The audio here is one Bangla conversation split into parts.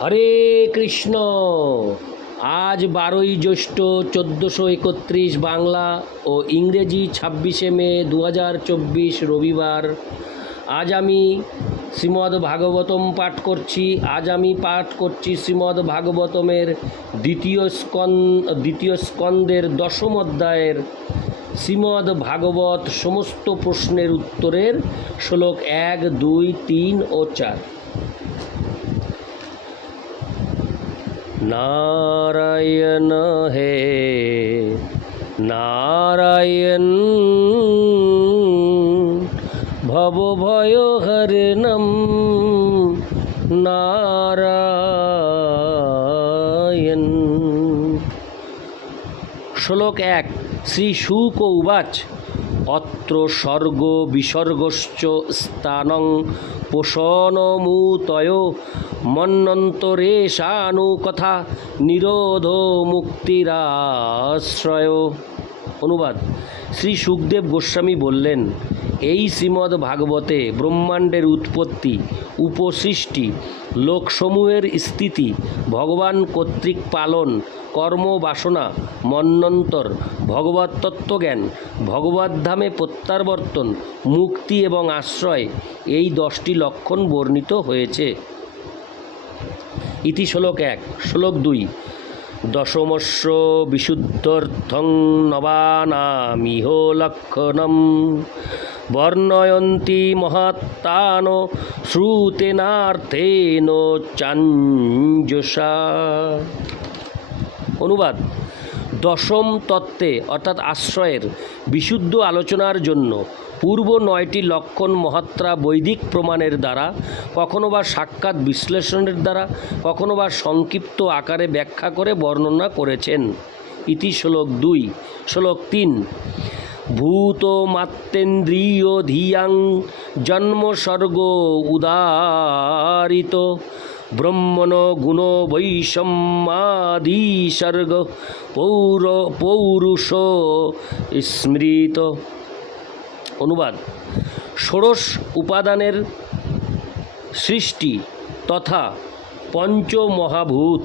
হরে কৃষ্ণ। আজ বারোই জ্যৈষ্ঠ চোদ্দোশো একত্রিশ বাংলা ও ইংরেজি ছাব্বিশে মে দু হাজার চব্বিশ রবিবার। আজ আমি শ্রীমদ্ ভাগবতম পাঠ করছি। আজ আমি পাঠ করছি শ্রীমদ্ ভাগবতমের দ্বিতীয় স্কন দ্বিতীয় স্কন্দের দশম অধ্যায়ের। শ্রীমদ্ ভাগবত সমস্ত প্রশ্নের উত্তরের শ্লোক এক, দুই, তিন ও চার। নারায়ণ হে নারায়ণ। ভব ভয় হরণম নারায়ণ। শ্লোক এক শ্রী শুক উবাচ অত্র স্বর্গ বিসর্গশ্চ স্থানং পোষণমূতয়। মন্নন্তরেশানু কথা নিরোধ মুক্তিরাশ্রয়। অনুবাদ। শ্রী সুখদেব গোস্বামী বললেন, এই শ্রীমদ্ ভাগবতে ব্রহ্মাণ্ডের উৎপত্তি, উপসৃষ্টি, লোকসমূহের স্থিতি, ভগবান কর্তৃক পালন, কর্ম বাসনা, মন্নন্তর ভগবত তত্ত্বজ্ঞান ভগবদ্ধামে প্রত্যাবর্তন, মুক্তি এবং আশ্রয়, এই দশটি লক্ষণ বর্ণিত হয়েছে। ইতি শ্লোক এক, শ্লোক দুই দশমস্য বিশুদ্ধর্থং নবানামিহ লক্ষণম। বর্ণয়ন্তি মহাত্মান শ্রুতেনার্থেন চাঞ্জসা। অনুবাদ। দশম তত্ত্বে, অর্থাৎ আশ্রয়ের, বিশুদ্ধ আলোচনার জন্য পূর্ব নয়টি লক্ষণ মহাত্রা বৈদিক প্রমাণের দ্বারা, কখনো বা সাক্ষাৎ বিশ্লেষণের দ্বারা, কখনো বা সংক্ষিপ্ত আকারে ব্যাখ্যা করে বর্ণনা করেছেন। ইতি শ্লোক দুই। শ্লোক তিন। ভূত মাত্রেন্দ্রিয় ধিয়াং জন্মস্বর্গ উদারিত। ব্রহ্মণ গুণ বৈষম্যাদিসর্গ পৌর পৌরুষ স্মৃত। অনুবাদ। ষোড়শ উপাদানের সৃষ্টি তথা পঞ্চমহাভূত।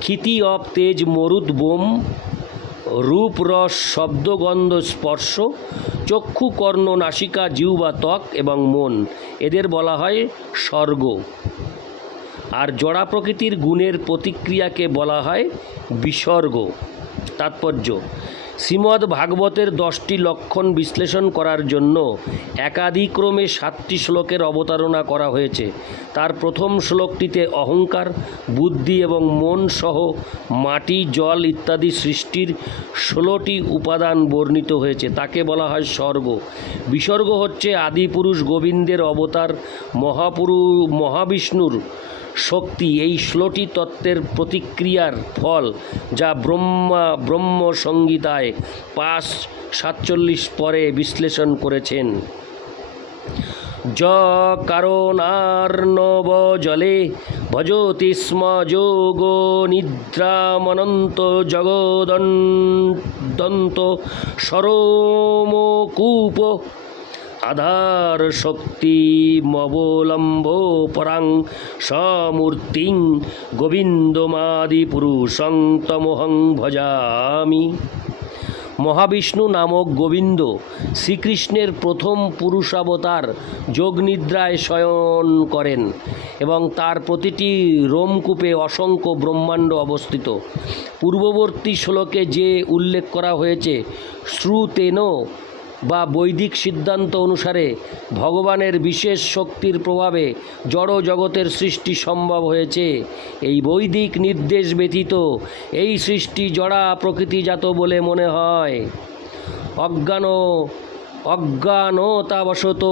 ক্ষিতি অপ তেজ মরুদ বোম, রূপ রস শব্দগন্ধ স্পর্শ, চক্ষু কর্ণ নাসিকা জিহ্বা ত্বক এবং মন। এদের বলা হয় স্বর্গ। আর জড়া প্রকৃতির গুণের প্রতিক্রিয়াকে বলা হয় বিসর্গ, তাৎপর্য। শ্রীমদ্ ভাগবতের দশটি লক্ষণ বিশ্লেষণ করার জন্য একাধিক্রমে সাতটি শ্লোকের অবতারণা করা হয়েছে। তার প্রথম শ্লোকটিতে অহংকার, বুদ্ধি এবং মন সহ মাটি, জল ইত্যাদি সৃষ্টির ষোলোটি উপাদান বর্ণিত হয়েছে। তাকে বলা হয় স্বর্গ। বিসর্গ হচ্ছে আদিপুরুষ গোবিন্দের অবতার মহাপুরু, মহাবিষ্ণুর শক্তি এই ষোলোটি তত্ত্বের প্রতিক্রিয়ার ফল যা ব্রহ্মা ব্রহ্ম সংগীতায় পাঁচ সাতচল্লিশ পরে বিশ্লেষণ করেছেন। য কারণার্ণব জলে ভজতি স্ম যোগ নিদ্রামনন্ত জগদন্ত সরমকূপ আধার শক্তি মবলম্ব পরাং সমূর্তিং গোবিন্দমাদি পুরুষং তমহং ভজামি। মহাবিষ্ণু নামক গোবিন্দ শ্রীকৃষ্ণের প্রথম পুরুষাবতার যোগনিদ্রায় শয়ন করেন এবং তার প্রতিটি রোমকূপে অসংখ্য ব্রহ্মাণ্ড অবস্থিত। পূর্ববর্তী শ্লোকে যে উল্লেখ করা হয়েছে, শ্রুতেন বা বৈদিক সিদ্ধান্ত অনুসারে ভগবানের বিশেষ শক্তির প্রভাবে জড় জগতের সৃষ্টি সম্ভব হয়েছে। এই বৈদিক নির্দেশ ব্যতীত এই সৃষ্টি জড়া প্রকৃতিজাত বলে মনে হয়। অজ্ঞান অজ্ঞানতাবশত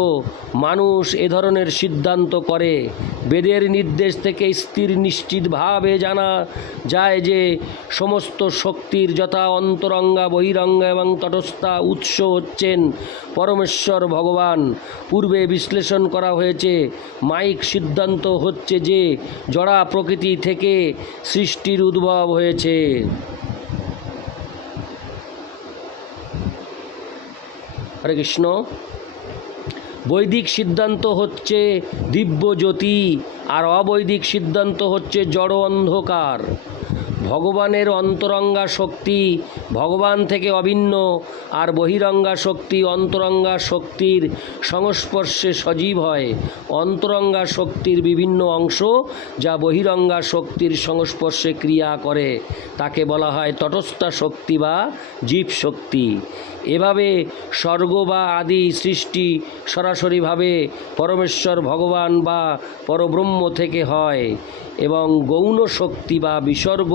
মানুষ এ ধরনের সিদ্ধান্ত করে। বেদের নির্দেশ থেকে স্থির নিশ্চিতভাবে জানা যায় যে, সমস্ত শক্তির যথা অন্তরঙ্গা, বহিরঙ্গা এবং তটস্থা উৎস হচ্ছেন পরমেশ্বর ভগবান। পূর্বে বিশ্লেষণ করা হয়েছে, মাইক সিদ্ধান্ত হচ্ছে যে, জড়া প্রকৃতি থেকে সৃষ্টির উদ্ভব হয়েছে। হরে কৃষ্ণ। বৈদিক সিদ্ধান্ত হচ্ছে দিব্য জ্যোতি, আর অবৈদিক সিদ্ধান্ত হচ্ছে জড় অন্ধকার। ভগবানের অন্তরঙ্গা শক্তি ভগবান থেকে অভিন্ন, আর বহিরঙ্গা শক্তি অন্তরঙ্গা শক্তির সংস্পর্শে সজীব হয়। অন্তরঙ্গা শক্তির বিভিন্ন অংশ যা বহিরঙ্গা শক্তির সংস্পর্শে ক্রিয়া করে। তাকে বলা হয় তটস্থা শক্তি বা জীব শক্তি। এভাবে স্বর্গ বা আদি সৃষ্টি সরাসরিভাবে পরমেশ্বর ভগবান বা পরব্রহ্ম থেকে হয় এবং গৌণ শক্তি বা বিসর্গ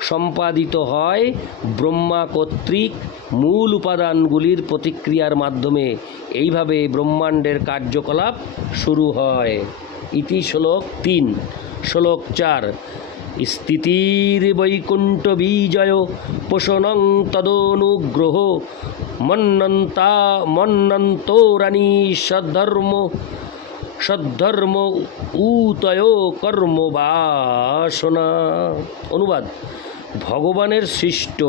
সম্পাদিত হয় ব্রহ্মা কর্তৃক মূল উপাদানগুলির প্রতিক্রিয়ার মাধ্যমে। এইভাবে ব্রহ্মাণ্ডের কার্যকলাপ শুরু হয়। ইতি শ্লোক তিন। শ্লোক চার। স্থিতির বৈকুণ্ঠ বিজয় পোষণং তদনুগ্রহ। মন্নন্তা মন্নন্তরাণী সদ্ধর্ম সদ্ধর্ম উতয় কর্ম বাসনা। অনুবাদ, ভগবানের সৃষ্ট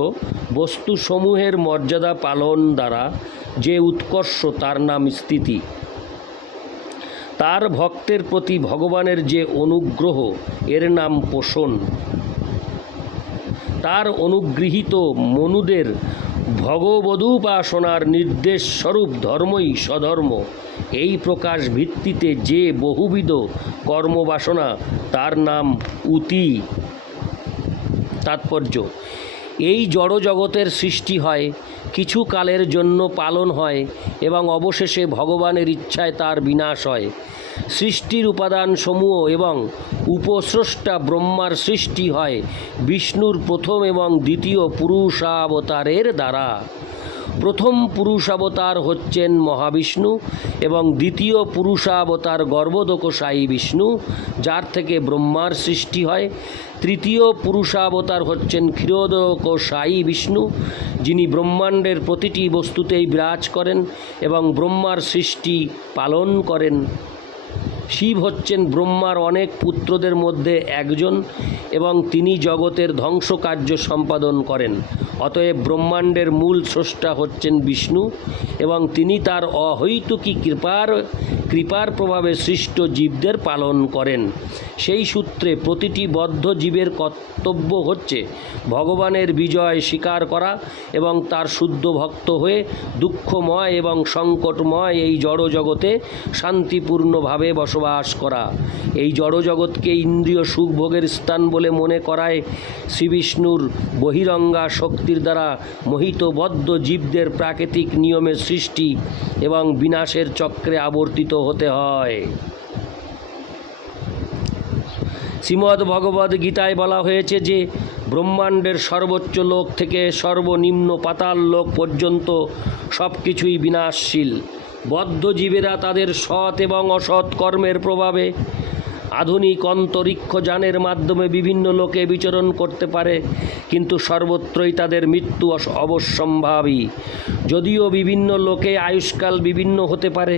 বস্তুসমূহের মর্যাদা পালন দ্বারা যে উৎকর্ষ তার নাম স্থিতি। তার ভক্তের প্রতি ভগবানের যে অনুগ্রহ, এর নাম পোষণ। তার অনুগৃহীত মনুদের ভগবদুপাসনার নির্দেশ স্বরূপ ধর্মই স্বধর্ম। এই প্রকাশ ভিত্তিতে যে বহুবিধ কর্মবাসনা, তার নাম উতি। তাৎপর্য এই জড় জগতের সৃষ্টি হয়, কিছু কালের জন্য পালন হয় এবং অবশেষে ভগবানের ইচ্ছায় তার বিনাশ হয়। সৃষ্টির উপাদান সমূহ এবং উপস্রষ্টা ব্রহ্মার সৃষ্টি হয় বিষ্ণুর প্রথম এবং দ্বিতীয় পুরুষাবতারের দ্বারা। প্রথম পুরুষাবতার হচ্ছেন মহাবিষ্ণু এবং দ্বিতীয় পুরুষাবতার গর্ভদোকসায়ী বিষ্ণু, যার থেকে ব্রহ্মার সৃষ্টি হয়। তৃতীয় পুরুষাবতার হচ্ছেন ক্ষীরোদকসায়ী বিষ্ণু, যিনি ব্রহ্মাণ্ডের প্রতিটি বস্তুতেই বিরাজ করেন এবং ব্রহ্মার সৃষ্টি পালন করেন। শিব হচ্ছেন ব্রহ্মার অনেক পুত্রদের মধ্যে একজন এবং তিনি জগতের ধ্বংস কার্য সম্পাদন করেন। অতএব ব্রহ্মাণ্ডের মূল স্রষ্টা হচ্ছেন বিষ্ণু এবং তিনি তার অহৈতুকী কৃপার কৃপার প্রভাবে সৃষ্ট জীবদের পালন করেন। সেই সূত্রে প্রতিটি বদ্ধ জীবের কর্তব্য হচ্ছে ভগবানের বিজয় স্বীকার করা এবং তার শুদ্ধ ভক্ত হয়ে দুঃখময় এবং সংকটময় এই জড় জগতে শান্তিপূর্ণভাবে বসবাস করা। এই জড় জগৎকে ইন্দ্রিয় সুখভোগের স্থান বলে মনে করায় শ্রীবিষ্ণুর বহিরঙ্গা শক্তির দ্বারা মোহিত বদ্ধ জীবদের প্রাকৃতিক নিয়মের সৃষ্টি এবং বিনাশের চক্রে আবর্তিত হতে হয়। শ্রীমদ্ ভগবদ গীতায় বলা হয়েছে যে, ব্রহ্মাণ্ডের সর্বোচ্চ লোক থেকে সর্বনিম্ন পাতাল লোক পর্যন্ত সব কিছুই বিনাশশীল। বদ্ধ জীবেরা তাদের সৎ এবং অসৎ কর্মের প্রভাবে আধুনিক অন্তরিক্ষ যানের মাধ্যমে বিভিন্ন লোকে বিচরণ করতে পারে, কিন্তু সর্বত্রই তাদের মৃত্যু অবশ্যম্ভাবী। যদিও বিভিন্ন লোকে আয়ুষ্কাল বিভিন্ন হতে পারে,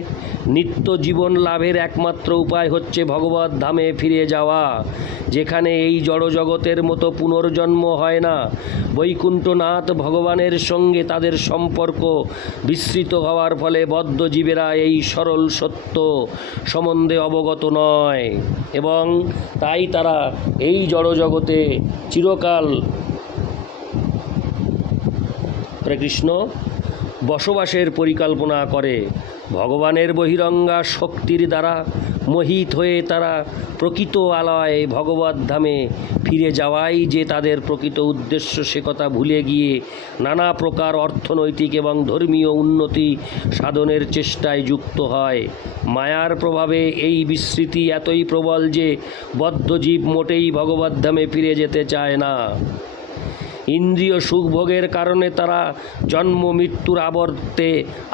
নিত্য জীবন লাভের একমাত্র উপায় হচ্ছে ভগবত ধামে ফিরে যাওয়া, যেখানে এই জড়জগতের মতো পুনর্জন্ম হয় না। বৈকুণ্ঠনাথ ভগবানের সঙ্গে তাদের সম্পর্ক বিস্তৃত হওয়ার ফলে বদ্ধ জীবেরা এই সরল সত্য সম্বন্ধে অবগত নয়। এবং তাই তারা এই জড়জগতে চিরকাল হরে কৃষ্ণ বসবাসের পরিকল্পনা করে। ভগবানের বহিরঙ্গা শক্তির দ্বারা মোহিত হয়ে তারা প্রকৃত আলয় ভগবত ধামে ফিরে যাওয়াই যে তাদের প্রকৃত উদ্দেশ্য, সে কথা ভুলে গিয়ে নানা প্রকার অর্থনৈতিক এবং ধর্মীয় উন্নতি সাধনের চেষ্টায় যুক্ত হয়। মায়ার প্রভাবে এই বিস্মৃতি এতই প্রবল যে বদ্ধজীব মোটেই ভগবত ধামে ফিরে যেতে চায় না। ইন্দ্রিয় সুখভোগের কারণে তারা জন্ম মৃত্যুর আবর্তে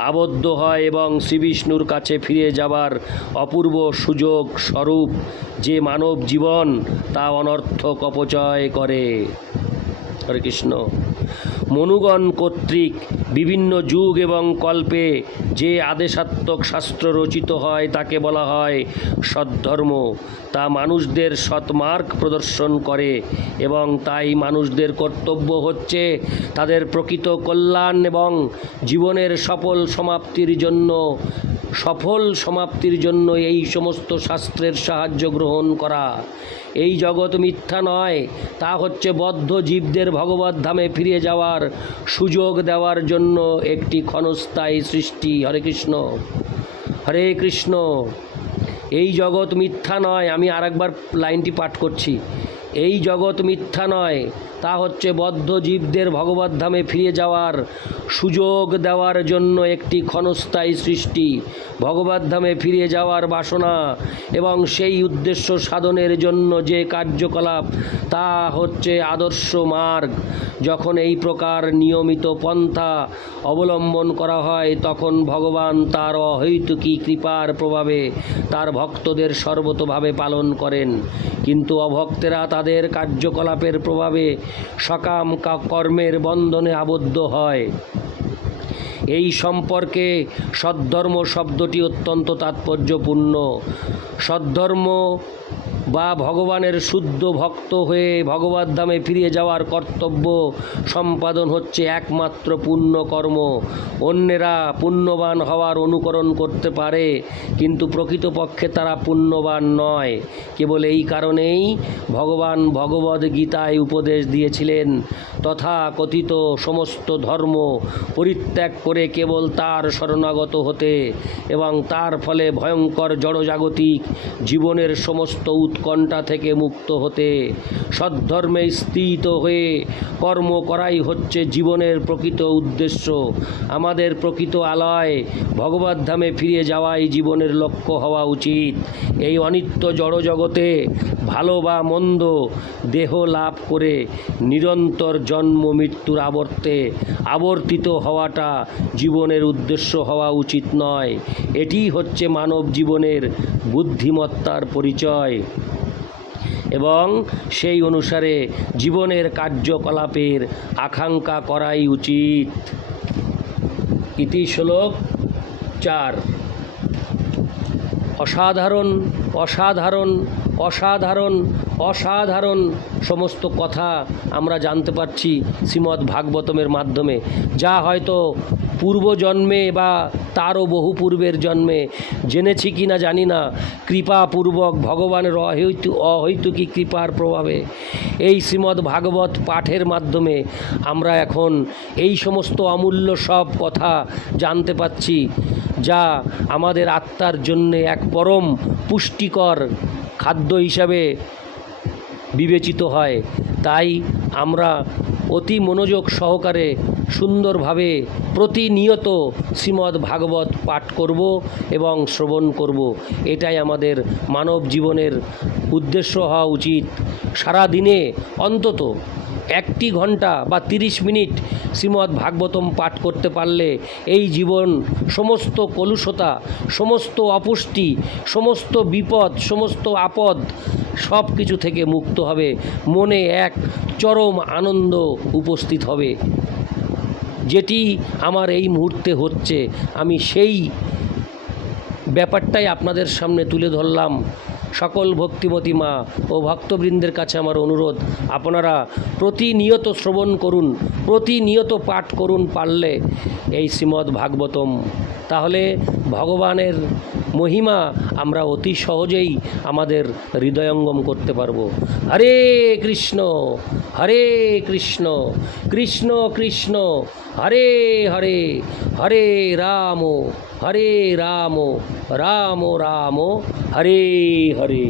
আবদ্ধ হয় এবং শ্রীবিষ্ণুর কাছে ফিরে যাবার অপূর্ব সুযোগ স্বরূপ যে মানব জীবন তা অনর্থক অপচয় করে। হরে কৃষ্ণ। মনুগণ কর্তৃক বিভিন্ন যুগ এবং কল্পে যে আদেশাত্মক শাস্ত্র রচিত হয় তাকে বলা হয় সদ্ধর্ম তা মানুষদের সৎমার্গ প্রদর্শন করে এবং তাই মানুষদের কর্তব্য হচ্ছে তাদের প্রকৃত কল্যাণ এবং জীবনের সফল সমাপ্তির জন্য, সফল সমাপ্তির জন্য এই সমস্ত শাস্ত্রের সাহায্য গ্রহণ করা। এই জগৎ মিথ্যা নয়, তা হচ্ছে বদ্ধ জীবদের ভগবত ধামে ফিরে যাওয়ার সুযোগ দেওয়ার জন্য একটি ক্ষণস্থায়ী সৃষ্টি। হরে কৃষ্ণ হরে কৃষ্ণ। এই জগৎ মিথ্যা নয়, আমি আরেকবার লাইনটি পাঠ করছি। এই জগৎ মিথ্যা নয়, তা হচ্ছে বদ্ধ জীবদের ভগবত ধামে ফিরে যাওয়ার সুযোগ দেওয়ার জন্য একটি ক্ষণস্থায়ী সৃষ্টি, ভগবত ধামে ফিরে যাওয়ার বাসনা এবং সেই উদ্দেশ্য সাধনের জন্য যে কার্যকলাপ, তা হচ্ছে আদর্শ মার্গ। যখন এই প্রকার নিয়মিত পন্থা অবলম্বন করা হয়, তখন ভগবান তার অহৈতুকী কৃপার প্রভাবে তার ভক্তদের সর্বতভাবে পালন করেন। কিন্তু অভক্তেরা তাদের কার্যকলাপের প্রভাবে সকাম কর্মের বন্ধনে আবদ্ধ হয়। এই সম্পর্কে সদ্ধর্ম শব্দটি অত্যন্ত তাৎপর্যপূর্ণ। সদ্ধর্ম বা ভগবানের শুদ্ধ ভক্ত হয়ে ভগবত ধামে ফিরে যাওয়ার কর্তব্য সম্পাদন হচ্ছে একমাত্র পুণ্য কর্ম অন্যেরা পুণ্যবান হওয়ার অনুকরণ করতে পারে, কিন্তু প্রকৃতপক্ষে তারা পুণ্যবান নয়। কেবল এই কারণেই ভগবান ভগবদ গীতায় উপদেশ দিয়েছিলেন, তথা কথিত সমস্ত ধর্ম পরিত্যাগ করে কেবল তার শরণাগত হতে এবং তার ফলে ভয়ঙ্কর জড়জাগতিক জীবনের সমস্ত উৎকণ্ঠা থেকে মুক্ত হতে সদ্ধর্মে স্থিত হয়ে কর্ম করাই হচ্ছে জীবনের প্রকৃত উদ্দেশ্য। আমাদের প্রকৃত আলয়, ভগবত ধামে ফিরে যাওয়াই জীবনের লক্ষ্য হওয়া উচিত। এই অনিত্য জড়জগতে ভালো বা মন্দ দেহ লাভ করে নিরন্তর জন্ম মৃত্যুর আবর্তে আবর্তিত হওয়াটা জীবনের উদ্দেশ্য হওয়া উচিত নয়। এটি হচ্ছে মানব জীবনের বুদ্ধিমত্তার পরিচয়। এবং সেই অনুসারে জীবনের কার্যকলাপের আকাঙ্ক্ষা করাই উচিত। ইতি শ্লোক চার। অসাধারণ অসাধারণ অসাধারণ অসাধারণ সমস্ত কথা আমরা জানতে পারছি শ্রীমদ্ ভাগবতমের মাধ্যমে। যা হয়তো পূর্বজন্মে বা তারও বহু পূর্বের জন্মে জেনেছি কি না জানি না। কৃপাপূর্বক ভগবানের অহৈতু অহৈতুকী কৃপার প্রভাবে এই শ্রীমদ্ ভাগবত পাঠের মাধ্যমে আমরা এখন এই সমস্ত অমূল্য সব কথা জানতে পাচ্ছি যা আমাদের আত্মার জন্যে এক পরম পুষ্টিকর খাদ্য হিসাবে বিবেচিত হয়। তাই আমরা অতি মনোযোগ সহকারে সুন্দরভাবে প্রতিনিয়ত শ্রীমদ্ ভাগবত পাঠ করব এবং শ্রবণ করব। এটাই আমাদের মানব জীবনের উদ্দেশ্য হওয়া উচিত। সারা দিনে অন্তত একটি ঘণ্টা বা তিরিশ মিনিট শ্রীমদ্ ভাগবতম পাঠ করতে পারলে এই জীবন সমস্ত কলুষতা, সমস্ত অপুষ্টি, সমস্ত বিপদ, সমস্ত আপদ সব কিছু থেকে মুক্ত হবে। মনে এক চরম আনন্দ উপস্থিত হবে। যেটি আমার এই মুহূর্তে হচ্ছে। আমি সেই ব্যাপারটাই আপনাদের সামনে তুলে ধরলাম। সকল ভক্তিমতী মা ও ভক্তবৃন্দের কাছে আমার অনুরোধ। আপনারা প্রতিনিয়ত শ্রবণ করুন, প্রতিনিয়ত পাঠ করুন পারলে এই শ্রীমদ্ ভাগবতম তাহলে ভগবানের মহিমা, আমরা অতি সহজেই আমাদের হৃদয়ঙ্গম করতে পারব। হরে কৃষ্ণ হরে কৃষ্ণ কৃষ্ণ কৃষ্ণ, হরে হরে হরে রাম হরে রাম রাম রাম, হরে হরে।